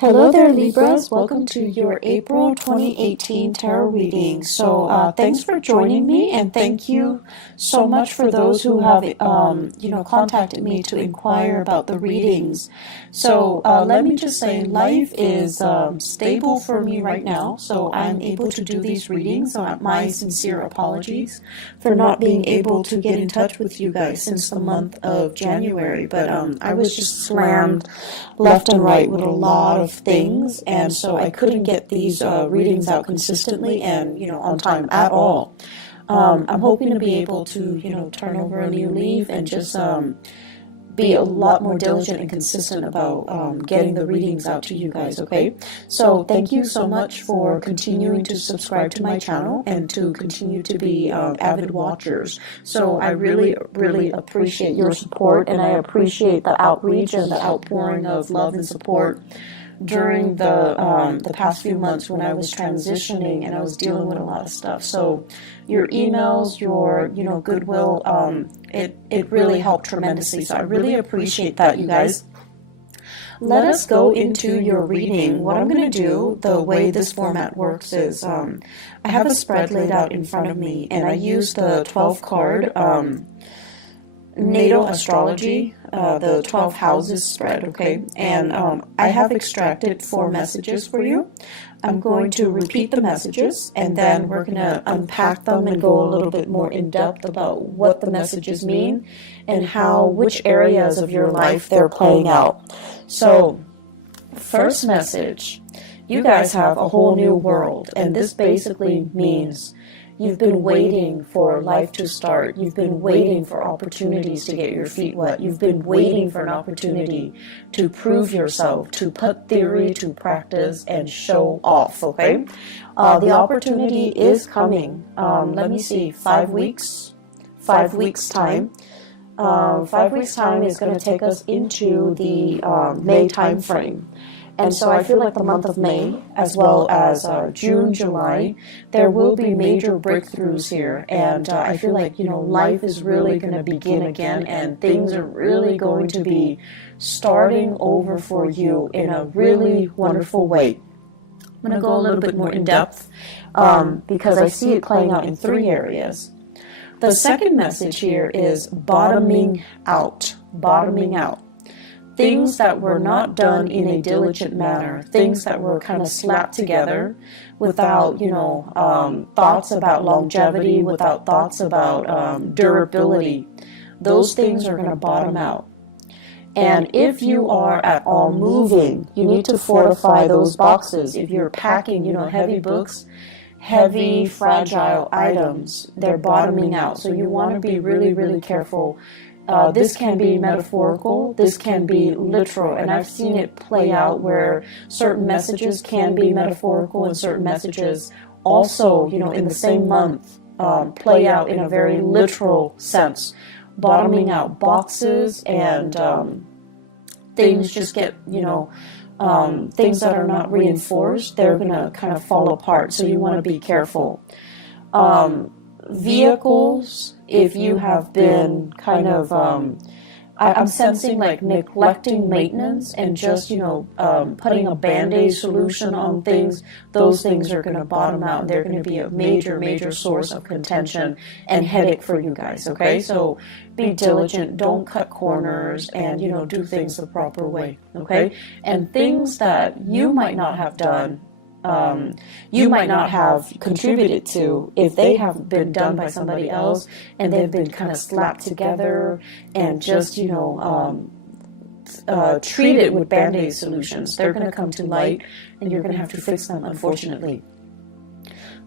Hello there, Libras. Welcome to your April 2018 tarot reading. So thanks for joining me, and thank you so much for those who have, contacted me to inquire about the readings. So let me just say, life is stable for me right now, so I'm able to do these readings. My sincere apologies for not being able to get in touch with you guys since the month of January, but I was just slammed left and right with a lot of things, and so I couldn't get these readings out consistently and on time at all. I'm hoping to be able to turn over a new leaf and just be a lot more diligent and consistent about getting the readings out to you guys, okay? So thank you so much for continuing to subscribe to my channel and to continue to be avid watchers. So I really, really appreciate your support, and I appreciate the outreach and the outpouring of love and support during the past few months when I was transitioning and I was dealing with a lot of stuff. So your emails, your goodwill, it really helped tremendously. So I really appreciate that, you guys. Let us go into your reading. What I'm going to do, the way this format works is I have a spread laid out in front of me, and I use the 12 card natal astrology, the 12 houses spread, okay? And I have extracted 4 messages for you. I'm going to repeat the messages, and then we're going to unpack them and go a little bit more in depth about what the messages mean and which areas of your life they're playing out. So, first message, you guys have a whole new world, and this basically means you've been waiting for life to start. You've been waiting for opportunities to get your feet wet. You've been waiting for an opportunity to prove yourself, to put theory to practice and show off, okay? The opportunity is coming. Let me see, 5 weeks? 5 weeks time. 5 weeks time is going to take us into the May time frame. And so I feel like the month of May, as well as June, July, there will be major breakthroughs here. And I feel like, life is really going to begin again, and things are really going to be starting over for you in a really wonderful way. I'm going to go a little bit more in depth because I see it playing out in 3 areas. The second message here is bottoming out. Bottoming out. Things that were not done in a diligent manner, things that were kind of slapped together without, thoughts about longevity, without thoughts about durability. Those things are going to bottom out. And if you are at all moving, you need to fortify those boxes. If you're packing, heavy books, heavy, fragile items, they're bottoming out. So you want to be really, really careful. This can be metaphorical, this can be literal, and I've seen it play out where certain messages can be metaphorical and certain messages also, in the same month, play out in a very literal sense. Bottoming out boxes and things just get, things that are not reinforced, they're going to kind of fall apart, so you want to be careful. Vehicles, if you have been kind of, I'm sensing like neglecting maintenance and just, putting a Band-Aid solution on things, those things are going to bottom out. They're going to be a major, major source of contention and headache for you guys, okay? So be diligent, don't cut corners, and, do things the proper way, okay? And things that you might not have done, you might not have contributed to, if they have been done by somebody else and they've been kind of slapped together and just, treated with Band-Aid solutions. They're going to come to light and you're going to have to fix them, unfortunately.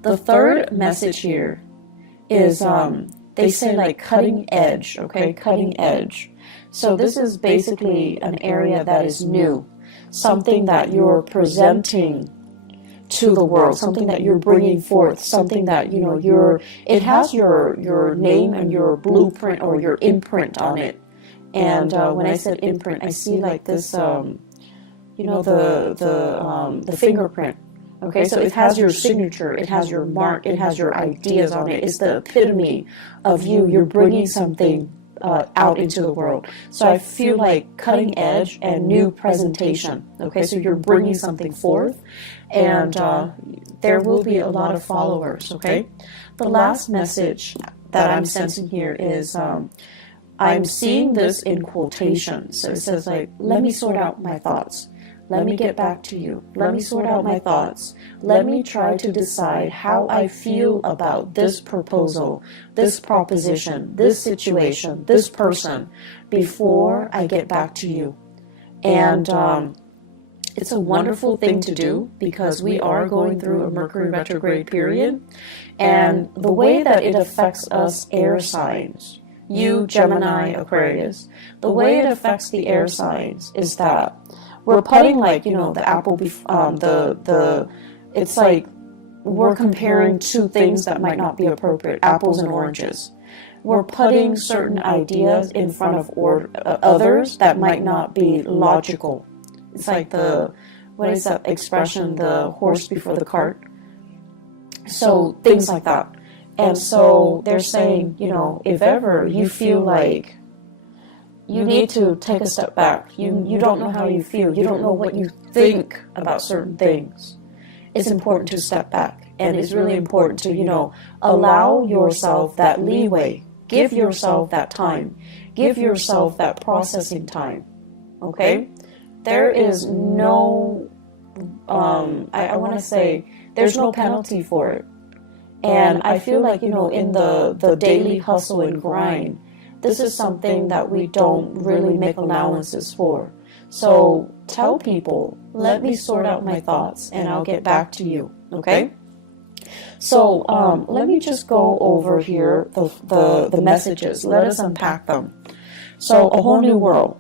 The third message here is, they say like cutting edge, okay? Cutting edge. So this is basically an area that is new, something that you're presenting to the world, something that you're bringing forth, something that, it has your name and your blueprint or your imprint on it. And when I said imprint, I see like this, the fingerprint. Okay, so it has your signature, it has your mark, it has your ideas on it. It's the epitome of you. You're bringing something out into the world. So I feel like cutting edge and new presentation. Okay, so you're bringing something forth, and there will be a lot of followers. Okay, the last message that I'm sensing here is I'm seeing this in quotations. So it says like, let me sort out my thoughts. Let me get back to you. Let me sort out my thoughts. Let me try to decide how I feel about this proposal, this proposition, this situation, this person, before I get back to you. And it's a wonderful thing to do because we are going through a Mercury retrograde period. And the way that it affects us air signs, you, Gemini, Aquarius, the way it affects the air signs is that we're putting, like, you know, the apple, it's like we're comparing two things that might not be appropriate, apples and oranges. We're putting certain ideas in front of others that might not be logical. It's like what is that expression, the horse before the cart? So things like that. And so they're saying, you know, if ever you feel like you need to take a step back, you don't know how you feel, you don't know what you think about certain things, it's important to step back. And it's really important to, you know, allow yourself that leeway, give yourself that time, give yourself that processing time. Okay? There is no, I want to say, there's no penalty for it. And I feel like, you know, in the daily hustle and grind, this is something that we don't really make allowances for. So tell people, let me sort out my thoughts and I'll get back to you, okay? So let me just go over here the messages. Let us unpack them. So a whole new world.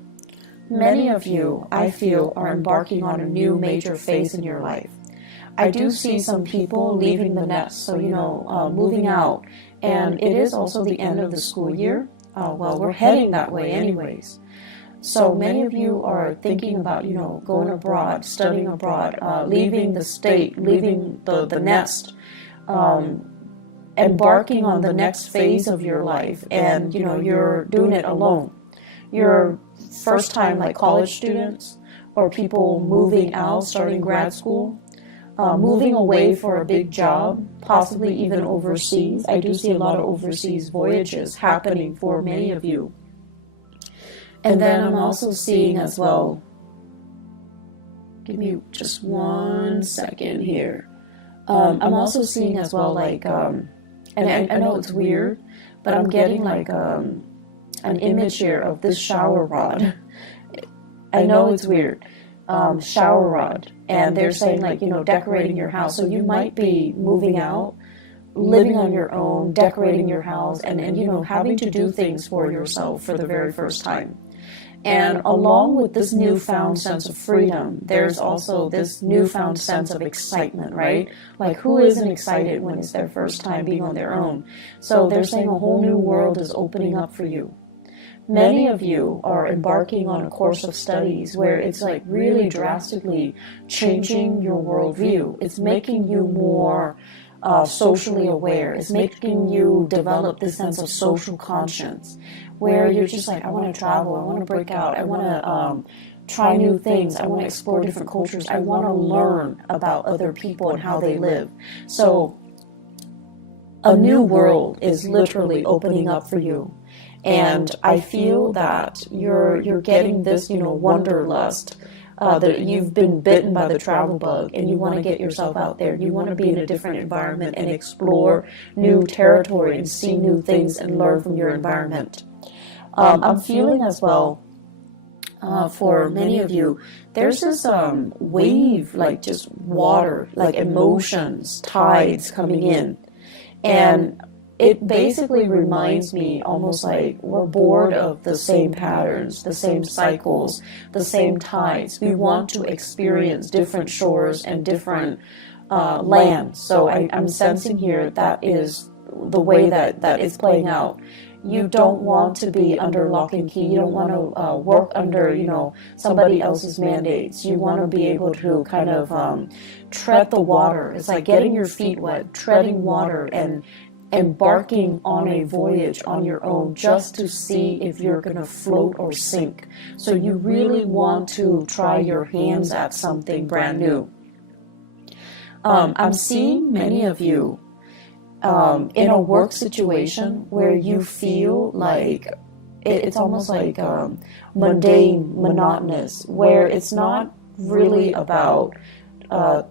Many of you, I feel, are embarking on a new major phase in your life. I do see some people leaving the nest, so, you know, moving out. And it is also the end of the school year. Well, we're heading that way anyways. So many of you are thinking about, you know, going abroad, studying abroad, leaving the state, leaving the nest, embarking on the next phase of your life. And, you know, you're doing it alone. You're first time, like college students or people moving out, starting grad school, moving away for a big job, possibly even overseas. I do see a lot of overseas voyages happening for many of you. And then I'm also seeing as well, give me just 1 second here. I'm also seeing as well, like, and I know it's weird, but I'm getting like an image here of this shower rod. I know it's weird. Shower rod, and they're saying, like, you know, decorating your house. So you might be moving out, living on your own, decorating your house, and you know, having to do things for yourself for the very first time. And along with this newfound sense of freedom, there's also this newfound sense of excitement, right? Like, who isn't excited when it's their first time being on their own? So they're saying a whole new world is opening up for you. Many of you are embarking on a course of studies where it's like really drastically changing your worldview. It's making you more socially aware. It's making you develop this sense of social conscience where you're just like, I want to travel, I want to break out, I want to try new things, I want to explore different cultures, I want to learn about other people and how they live. So a new world is literally opening up for you. And I feel that you're getting this, you know, wanderlust, that you've been bitten by the travel bug and you want to get yourself out there. You want to be in a different environment and explore new territory and see new things and learn from your environment. I'm feeling as well, for many of you, there's this wave, like just water, like emotions, tides coming in. And it basically reminds me almost like we're bored of the same patterns, the same cycles, the same tides. We want to experience different shores and different lands. So I'm sensing here that is the way that is playing out. You don't want to be under lock and key. You don't want to work under, you know, somebody else's mandates. You want to be able to kind of tread the water. It's like getting your feet wet, treading water, and embarking on a voyage on your own just to see if you're going to float or sink. So you really want to try your hands at something brand new. I'm seeing many of you in a work situation where you feel like it's almost like mundane, monotonous, where it's not really about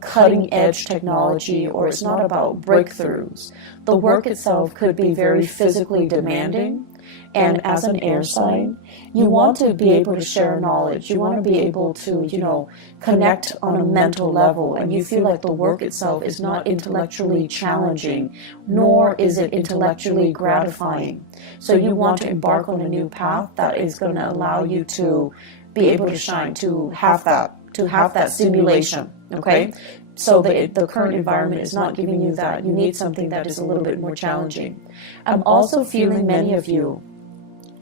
cutting edge technology, or it's not about breakthroughs. The work itself could be very physically demanding, and as an air sign, you want to be able to share knowledge. You want to be able to, connect on a mental level, and you feel like the work itself is not intellectually challenging, nor is it intellectually gratifying. So you want to embark on a new path that is going to allow you to be able to shine, to have that stimulation. Okay, so the current environment is not giving you that. You need something that is a little bit more challenging. I'm also feeling many of you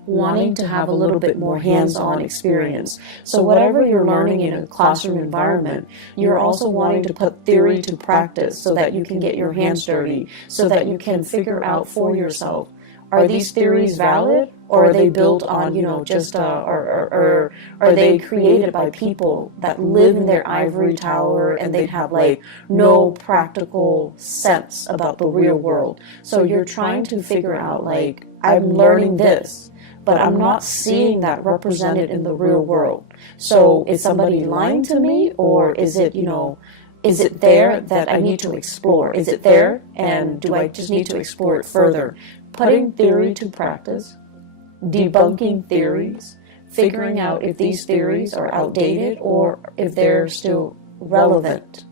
wanting to have a little bit more hands-on experience. So whatever you're learning in a classroom environment, you're also wanting to put theory to practice so that you can get your hands dirty, so that you can figure out for yourself, are these theories valid, or are they built on, or are they created by people that live in their ivory tower and they have like no practical sense about the real world? So you're trying to figure out, like, I'm learning this, but I'm not seeing that represented in the real world. So is somebody lying to me, or is it, is it there that I need to explore? Is it there, and do I just need to explore it further? Putting theory to practice, debunking theories, figuring out if these theories are outdated or if they're still relevant,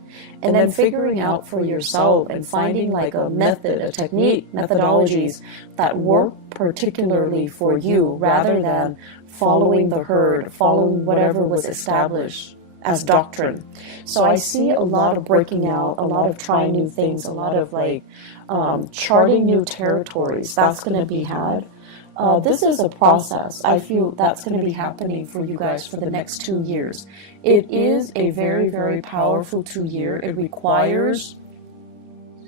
and then figuring out for yourself and finding like a method, a technique, methodologies that work particularly for you, rather than following the herd, following whatever was established as doctrine. So I see a lot of breaking out, a lot of trying new things, a lot of like charting new territories. That's going to be had. This is a process. I feel that's going to be happening for you guys for the next 2 years. It is a very, very powerful 2 year. It requires,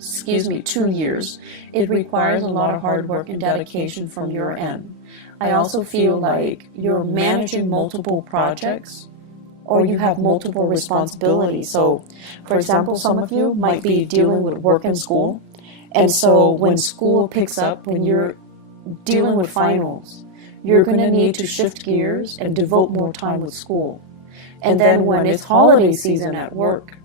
2 years. It requires a lot of hard work and dedication from your end. I also feel like you're managing multiple projects, or you have multiple responsibilities. So, for example, some of you might be dealing with work and school. And so when school picks up, when you're dealing with finals, you're going to need to shift gears and devote more time with school. And then when it's holiday season at work,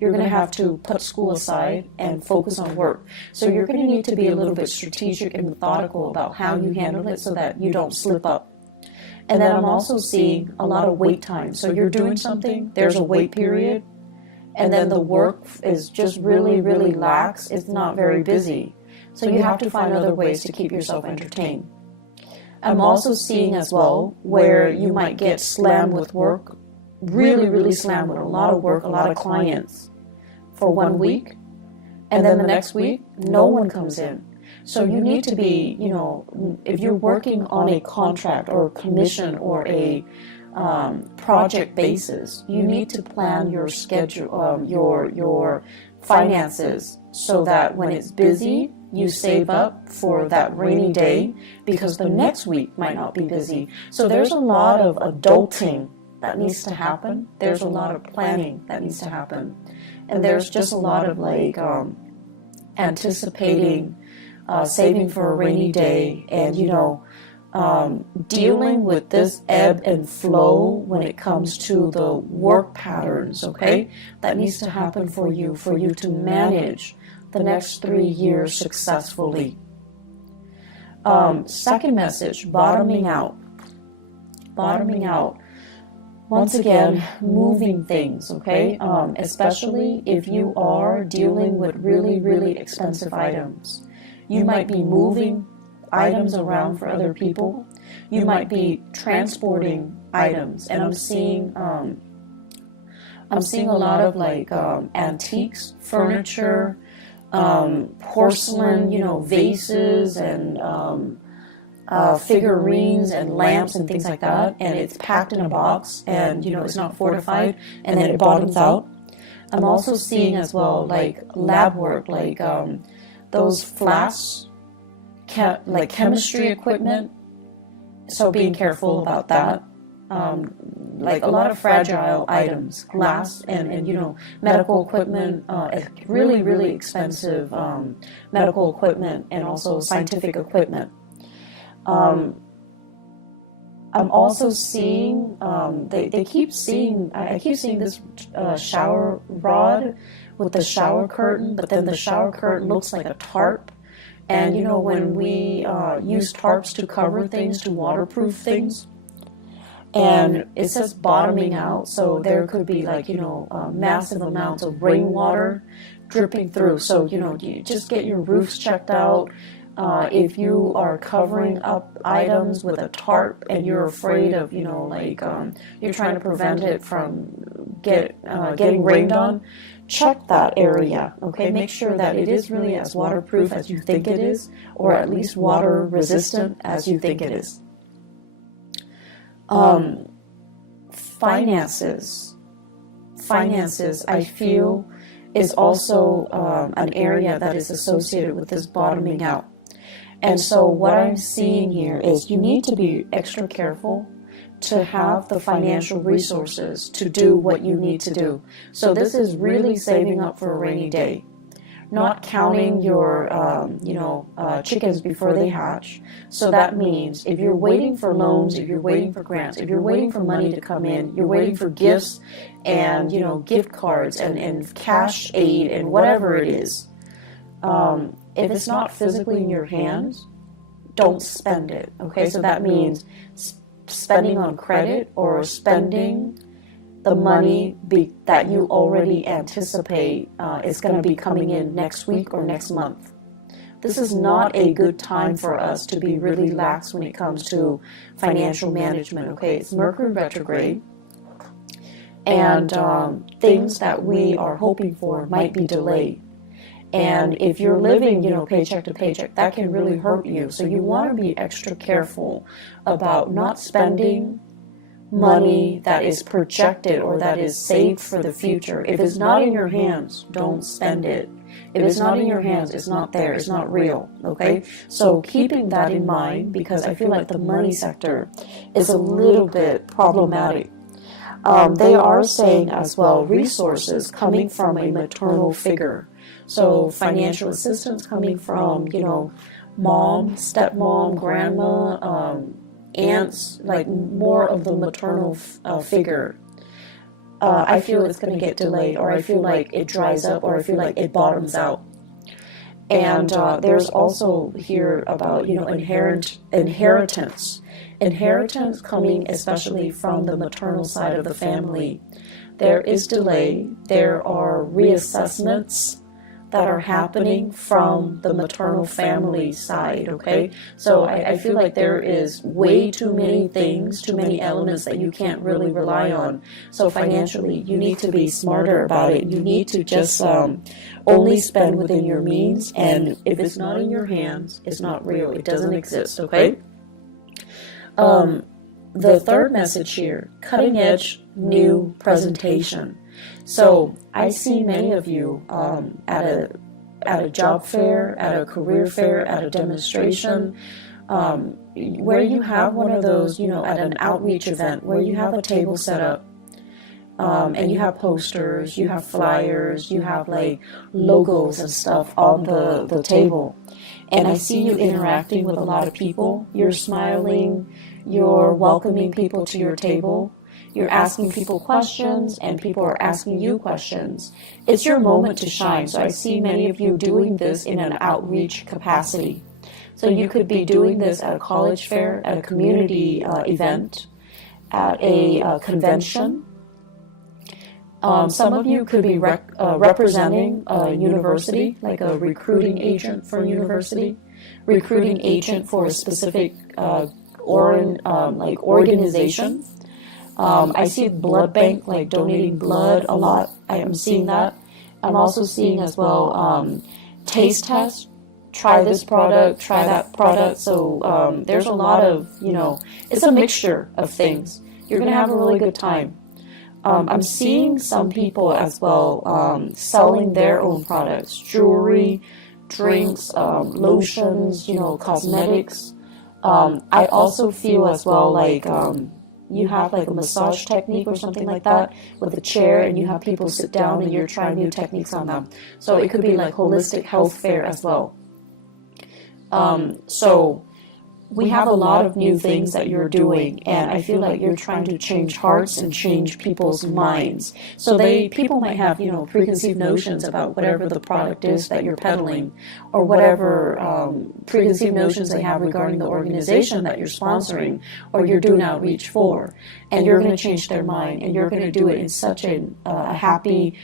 you're going to have to put school aside and focus on work. So you're going to need to be a little bit strategic and methodical about how you handle it so that you don't slip up. And then I'm also seeing a lot of wait time. So you're doing something, there's a wait period, and then the work is just really, really lax. It's not very busy. So you have to find other ways to keep yourself entertained. I'm also seeing as well where you might get slammed with work, really, really slammed with a lot of work, a lot of clients for 1 week. And then the next week, no one comes in. So you need to be, if you're working on a contract or a commission or a project basis, you need to plan your schedule, your finances, so that when it's busy, you save up for that rainy day, because the next week might not be busy. So there's a lot of adulting that needs to happen. There's a lot of planning that needs to happen. And there's just a lot of like anticipating, saving for a rainy day, and dealing with this ebb and flow when it comes to the work patterns, okay? That needs to happen for you to manage the next 3 years successfully. Second message, bottoming out. Bottoming out. Once again, moving things, okay? Especially if you are dealing with really, really expensive items. You might be moving items around for other people. You might be transporting items, and I'm seeing a lot of like antiques, furniture, porcelain, vases and figurines and lamps and things like that, and it's packed in a box, and it's not fortified, and then it bottoms out. I'm also seeing as well like lab work, like those flasks like chemistry equipment, so being careful about that. Like a lot of fragile items, glass and you know, medical equipment, really, really expensive medical equipment, and also scientific equipment. I'm also seeing, they keep seeing, I keep seeing this shower rod with the shower curtain, but then the shower curtain looks like a tarp. And you know, when we use tarps to cover things, to waterproof things, and it says bottoming out, so there could be like, you know, massive amounts of rainwater dripping through. So, you know, you just get your roofs checked out. If you are covering up items with a tarp and you're afraid of, you know, like you're trying to prevent it from getting rained on, check that area, okay? Make sure that it is really as waterproof as you think it is, or at least water resistant as you think it is. Finances, I feel, is also an area that is associated with this bottoming out. And so what I'm seeing here is you need to be extra careful to have the financial resources to do what you need to do. So this is really saving up for a rainy day, not counting your chickens before they hatch. So that means if you're waiting for loans, if you're waiting for grants, if you're waiting for money to come in, you're waiting for gifts and, you know, gift cards and cash aid and whatever it is, if it's not physically in your hands, don't spend it, okay? So that means spending on credit or spending the money that you already anticipate is going to be coming in next week or next month. This is not a good time for us to be really lax when it comes to financial management, okay? It's Mercury retrograde, and things that we are hoping for might be delayed. And if you're living, you know, paycheck to paycheck, that can really hurt you. So you want to be extra careful about not spending money that is projected or that is saved for the future. If it's not in your hands, don't spend it. If it's not in your hands, it's not there, it's not real, okay? So keeping that in mind, because I feel like the money sector is a little bit problematic. They are saying as well, resources coming from a maternal figure. So financial assistance coming from, you know, mom, stepmom, grandma, aunts, like more of the maternal figure. I feel it's going to get delayed, or I feel like it dries up, or I feel like it bottoms out. And there's also here about, you know, inheritance coming especially from the maternal side of the family. There is delay. There are reassessments that are happening from the maternal family side, okay? So I feel like there is way too many things, too many elements that you can't really rely on. So financially, you need to be smarter about it. You need to just only spend within your means, and if it's not in your hands, it's not real. It doesn't exist, okay? The third message here, cutting edge new presentation. So I see many of you at a job fair, at a career fair, at a demonstration, where you have one of those, you know, at an outreach event where you have a table set up, and you have posters, you have flyers, you have like logos and stuff on the table. And I see you interacting with a lot of people. You're smiling, you're welcoming people to your table. You're asking people questions, and people are asking you questions. It's your moment to shine. So I see many of you doing this in an outreach capacity. So you could be doing this at a college fair, at a community event, at a convention. Some of you could be representing a university, like a recruiting agent for a university, recruiting agent for a specific organization. I see blood bank, like donating blood a lot. I am seeing that. I'm also seeing as well taste test. Try this product, try that product. So there's a lot of, you know, it's a mixture of things. You're going to have a really good time. I'm seeing some people as well selling their own products, jewelry, drinks, lotions, you know, cosmetics. I also feel as well like you have like a massage technique or something like that with a chair, and you have people sit down and you're trying new techniques on them. So it could be like holistic health fair as well. So we have a lot of new things that you're doing, and I feel like you're trying to change hearts and change people's minds. So people might have, you know, preconceived notions about whatever the product is that you're peddling, or whatever preconceived notions they have regarding the organization that you're sponsoring or you're doing outreach for. And you're going to change their mind, and you're going to do it in such a happy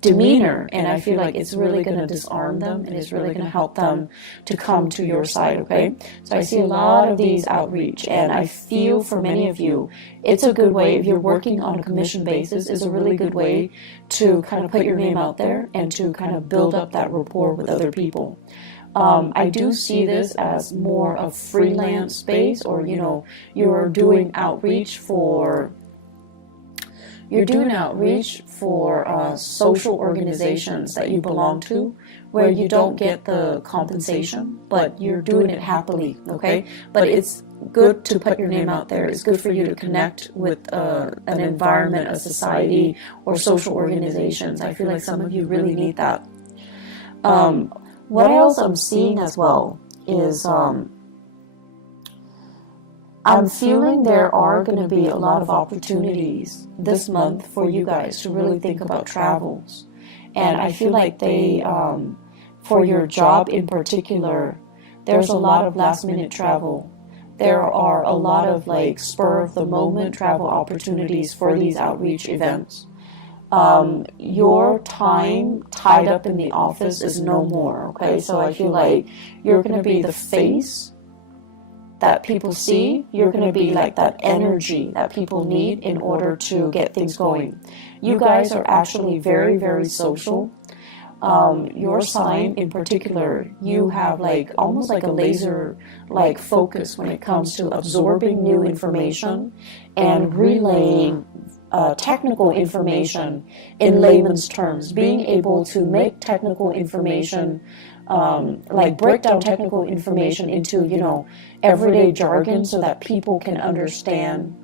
demeanor, and I feel like it's really going to disarm them, and it's really going to help them to come to your side, okay? So I see a lot of these outreach, and I feel for many of you, it's a good way, if you're working on a commission basis, it's a really good way to kind of put your name out there and to kind of build up that rapport with other people. I do see this as more of freelance space, or, you know, you're doing outreach for social organizations that you belong to, where you don't get the compensation, but you're doing it happily, okay? But it's good to put your name out there. It's good for you to connect with an environment, a society, or social organizations. I feel like some of you really need that. What else I'm seeing as well is I'm feeling there are going to be a lot of opportunities this month for you guys to really think about travels. And I feel like for your job in particular, there's a lot of last minute travel. There are a lot of like spur of the moment travel opportunities for these outreach events. Your time tied up in the office is no more, okay? So I feel like you're going to be the face that people see. You're going to be like that energy that people need in order to get things going. You guys are actually very, very social. Your sign in particular, you have like almost like a laser like focus when it comes to absorbing new information and relaying technical information in layman's terms, being able to make technical information like break down technical information into, you know, everyday jargon so that people can understand,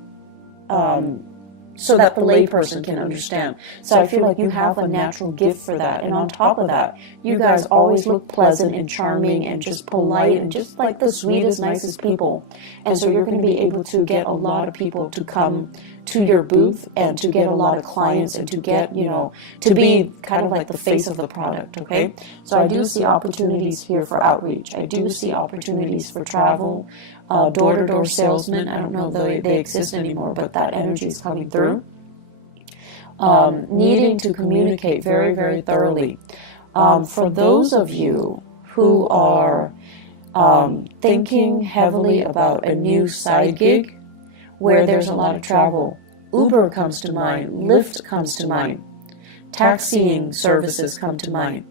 so that the layperson can understand. So I feel like you have a natural gift for that. And on top of that, you guys always look pleasant and charming and just polite and just like the sweetest, nicest people. And so you're going to be able to get a lot of people to come to your booth and to get a lot of clients and to get, you know, to be kind of like the face of the product, okay? So I do see opportunities here for outreach. I do see opportunities for travel, door-to-door salesmen. I don't know if they exist anymore, but that energy is coming through. Needing to communicate very, very thoroughly. For those of you who are thinking heavily about a new side gig, where there's a lot of travel, Uber comes to mind, Lyft comes to mind, taxiing services come to mind,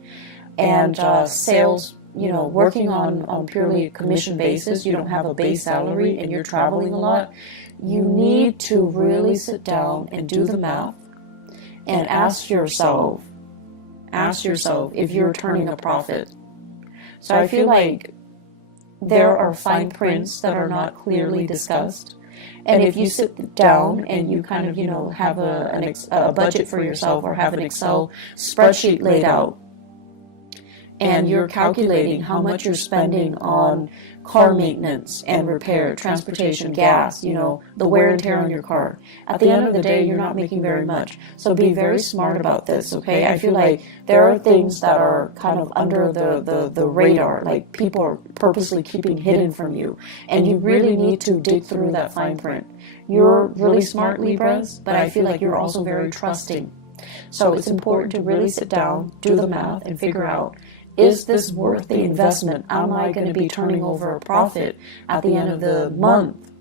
and sales, you know, working on purely commission basis. You don't have a base salary and you're traveling a lot. You need to really sit down and do the math and ask yourself if you're turning a profit. So I feel like there are fine prints that are not clearly discussed. And if you sit down and you kind of, you know, have a budget for yourself, or have an Excel spreadsheet laid out, and you're calculating how much you're spending on car maintenance and repair, transportation, gas, you know, the wear and tear on your car. At the end of the day, you're not making very much. So be very smart about this, okay? I feel like there are things that are kind of under the radar, like people are purposely keeping hidden from you. And you really need to dig through that fine print. You're really smart, Libras, but I feel like you're also very trusting. So it's important to really sit down, do the math, and figure out, is this worth the investment? Am I going to be turning over a profit at the end of the month?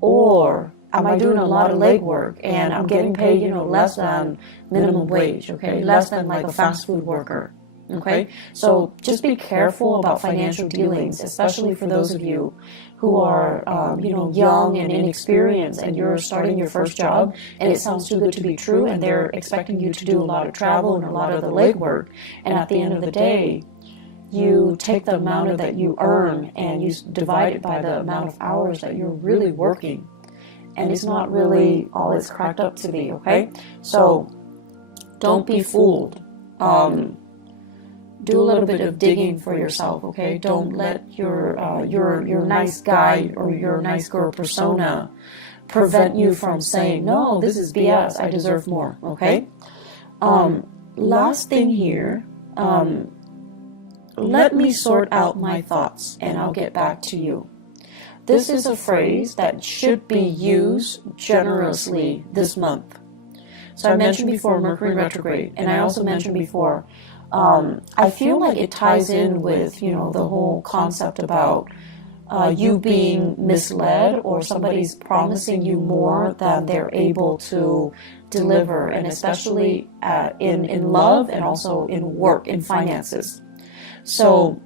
Or am I doing a lot of legwork and I'm getting paid, you know, less than minimum wage, okay? Less than like a fast food worker, okay? So just be careful about financial dealings, especially for those of you who are, you know, young and inexperienced, and you're starting your first job and it sounds too good to be true, and they're expecting you to do a lot of travel and a lot of the legwork. And at the end of the day, you take the amount that you earn and you divide it by the amount of hours that you're really working. And it's not really all it's cracked up to be, okay? So don't be fooled. Do a little bit of digging for yourself, okay? Don't let your nice guy or your nice girl persona prevent you from saying, no, this is BS, I deserve more, okay? Last thing here, let me sort out my thoughts and I'll get back to you. This is a phrase that should be used generously this month. So I mentioned before Mercury retrograde, and I also mentioned before, I feel like it ties in with, the whole concept about you being misled or somebody's promising you more than they're able to deliver, and especially in love and also in work, in finances. So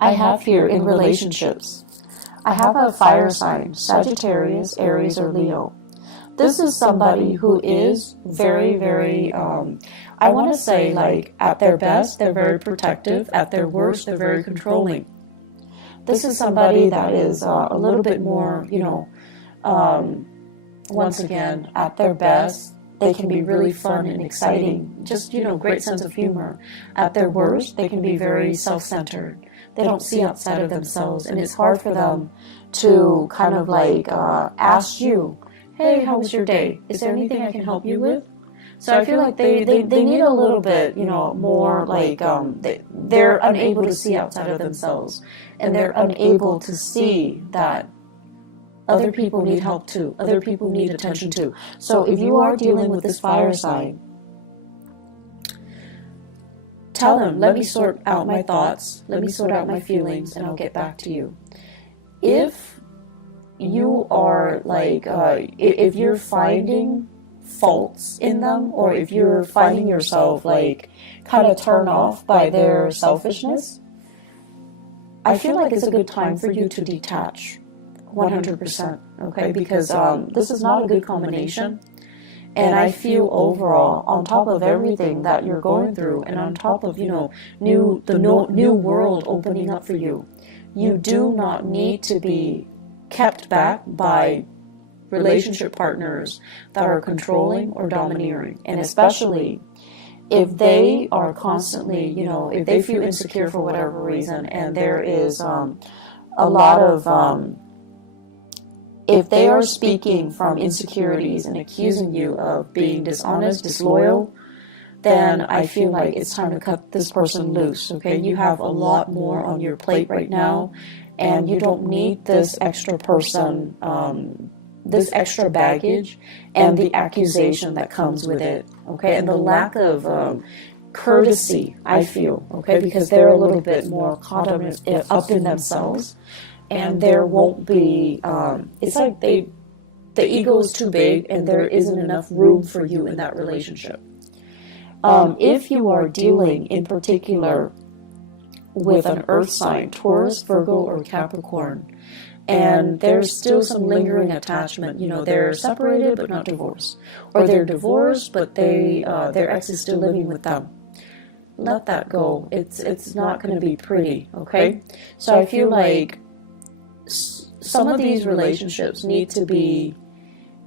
I have here in relationships, I have a fire sign, Sagittarius, Aries, or Leo. This is somebody who is very, very, I want to say, like, at their best, they're very protective. At their worst, they're very controlling. This is somebody that is a little bit more, once again, at their best, they can be really fun and exciting. Just, great sense of humor. At their worst, they can be very self-centered. They don't see outside of themselves, and it's hard for them to kind of like ask you, hey, how was your day? Is there anything I can help you with? So I feel like they need a little bit, more like they're unable to see outside of themselves, and they're unable to see that other people need help too. Other people need attention too. So if you are dealing with this fire sign, tell them, let me sort out my thoughts, let me sort out my feelings, and I'll get back to you. If you are like, if you're finding faults in them, or if you're finding yourself like kind of turned off by their selfishness, I feel like it's a good time for you to detach 100%, okay? Because this is not a good combination. And I feel overall, on top of everything that you're going through, and on top of, the new world opening up for you, you do not need to be kept back by relationship partners that are controlling or domineering. And especially if they are constantly, if they feel insecure for whatever reason, and there is a lot of, if they are speaking from insecurities and accusing you of being dishonest, disloyal, then I feel like it's time to cut this person loose, okay? You have a lot more on your plate right now, and you don't need this extra person, this extra baggage, and the accusation that comes with it, okay? And the lack of courtesy, I feel, okay? Because they're a little bit more caught up in themselves, and there won't be, it's like the ego is too big, and there isn't enough room for you in that relationship. If you are dealing in particular with an earth sign, Taurus, Virgo, or Capricorn, and there's still some lingering attachment, they're separated but not divorced, or they're divorced but their ex is still living with them, let that go. It's not going to be pretty, okay? So I feel like some of these relationships need to be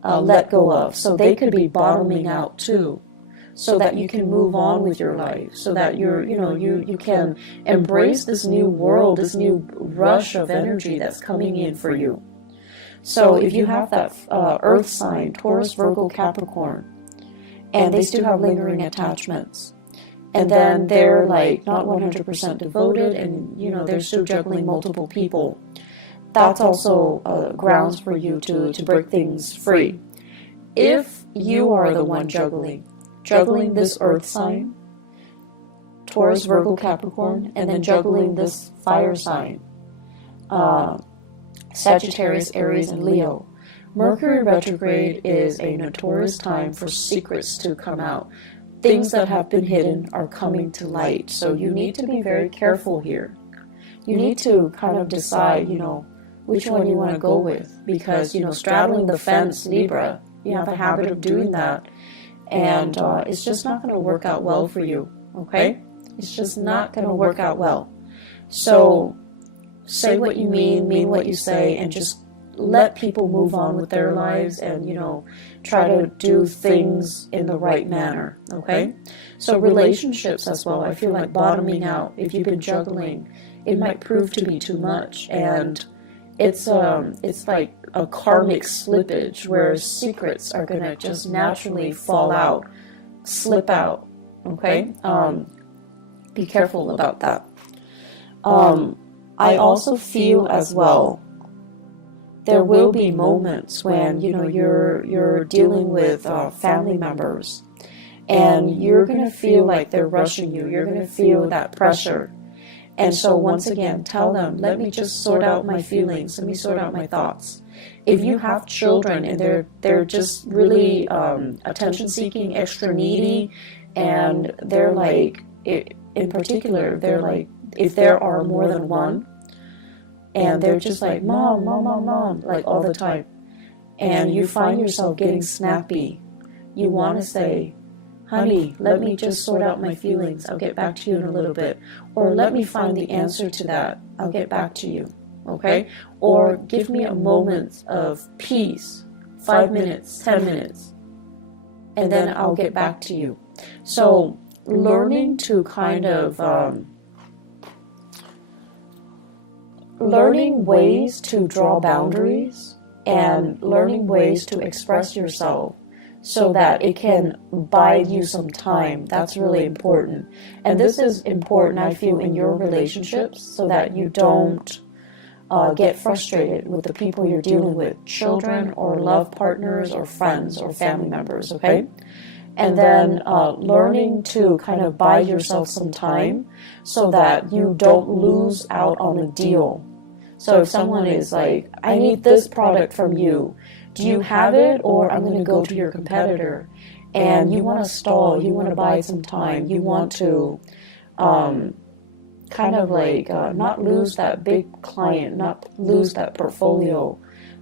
let go of, so they could be bottoming out too, so that you can move on with your life, so that you can embrace this new world, this new rush of energy that's coming in for you. So if you have that earth sign, Taurus, Virgo, Capricorn, and they still have lingering attachments, and then they're like not 100% devoted, and they're still juggling multiple people, that's also grounds for you to break things free. If you are the one juggling this earth sign, Taurus, Virgo, Capricorn, and then juggling this fire sign, Sagittarius, Aries, and Leo, Mercury retrograde is a notorious time for secrets to come out. Things that have been hidden are coming to light, so you need to be very careful here. You need to kind of decide, which one you want to go with, because, straddling the fence, Libra, you have a habit of doing that, and it's just not going to work out well for you, okay? It's just not going to work out well. So say what you mean what you say, and just let people move on with their lives, and, you know, try to do things in the right manner, okay? So relationships as well, I feel like bottoming out. If you've been juggling, it might prove to be too much, and it's like a karmic slippage where secrets are gonna just naturally fall out, slip out, okay? Be careful about that. I also feel as well, there will be moments when, you know, you're dealing with family members, and you're going to feel like they're rushing you. You're going to feel that pressure. And so once again, tell them, let me just sort out my feelings. Let me sort out my thoughts. If you have children and they're just really attention seeking, extra needy, and they're like, in particular, they're like, if there are more than one, and they're just like, mom, mom, mom, mom, like all the time, and you find yourself getting snappy, you want to say, honey, let me just sort out my feelings. I'll get back to you in a little bit. Or let me find the answer to that. I'll get back to you. Okay? Or give me a moment of peace, 5 minutes, 10 minutes, and then I'll get back to you. So learning to kind of learning ways to draw boundaries and learning ways to express yourself so that it can bide you some time. That's really important. And this is important, I feel, in your relationships, so that you don't get frustrated with the people you're dealing with, children or love partners or friends or family members, okay? And then learning to kind of buy yourself some time so that you don't lose out on a deal. So if someone is like, I need this product from you, do you have it, or I'm going to go to your competitor, and you want to stall, you want to buy some time, you want to kind of like not lose that big client, not lose that portfolio,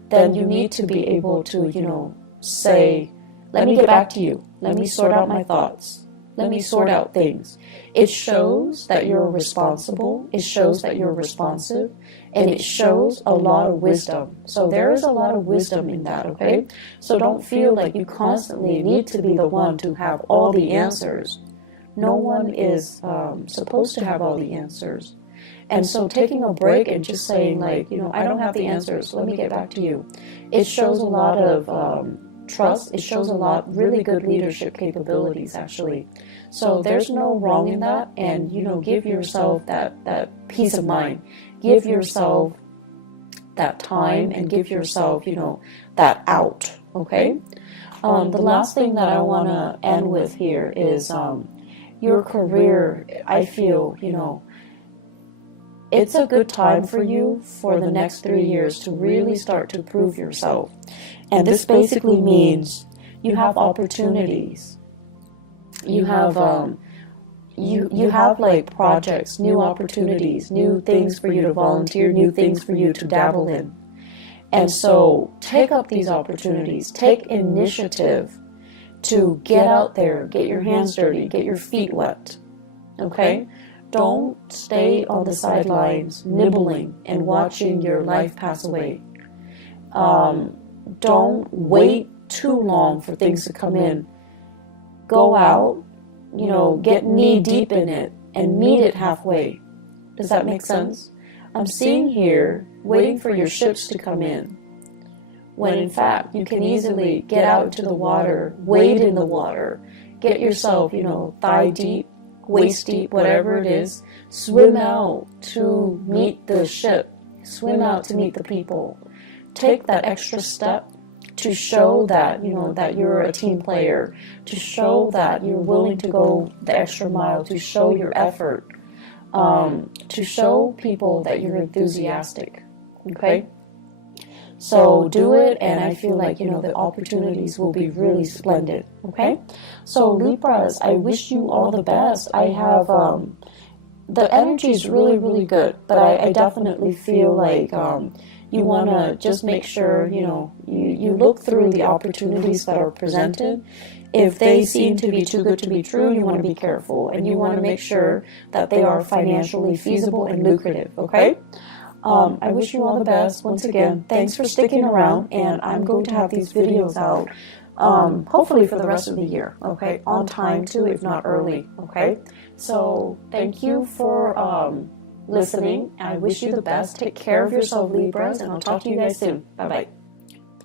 then you need to be able to, you know, say, let me get back to you. Let me sort out my thoughts. Let me sort out things. It shows that you're responsible. It shows that you're responsive. And it shows a lot of wisdom. So there is a lot of wisdom in that, okay? So don't feel like you constantly need to be the one to have all the answers. No one is supposed to have all the answers. And so taking a break and just saying, like, you know, I don't have the answers. Let me get back to you. It shows a lot of trust. It shows a lot really good leadership capabilities, actually. So there's no wrong in that. And, you know, give yourself that peace of mind. Give yourself that time, and give yourself, you know, that out, okay? The last thing that I want to end with here is your career. I feel, you know, it's a good time for you for the next 3 years to really start to prove yourself. And this basically means you have opportunities. You have you have like projects, new opportunities, new things for you to volunteer, new things for you to dabble in. And so take up these opportunities, take initiative to get out there, get your hands dirty, get your feet wet, okay? Don't stay on the sidelines nibbling and watching your life pass away. Don't wait too long for things to come in. Go out, you know, get knee deep in it and meet it halfway. Does that make sense? I'm seeing here waiting for your ships to come in, when in fact you can easily get out to the water, wade in the water, get yourself, you know, thigh deep, waist deep, whatever it is, swim out to meet the ship, swim out to meet the people. Take that extra step to show that, you know, that you're a team player, to show that you're willing to go the extra mile, to show your effort, to show people that you're enthusiastic, okay? So do it, and I feel like, you know, the opportunities will be really splendid, okay? So Libras, I wish you all the best. I have, the energy is really, really good, but I definitely feel like You want to just make sure, you know, you look through the opportunities that are presented. If they seem to be too good to be true, you want to be careful, and you want to make sure that they are financially feasible and lucrative, okay? I wish you all the best. Once again, thanks for sticking around, and I'm going to have these videos out hopefully for the rest of the year, okay? On time too, if not early, okay? So thank you for listening. I wish you the best. Take care of yourself, Libras, and I'll talk to you guys soon. Bye-bye.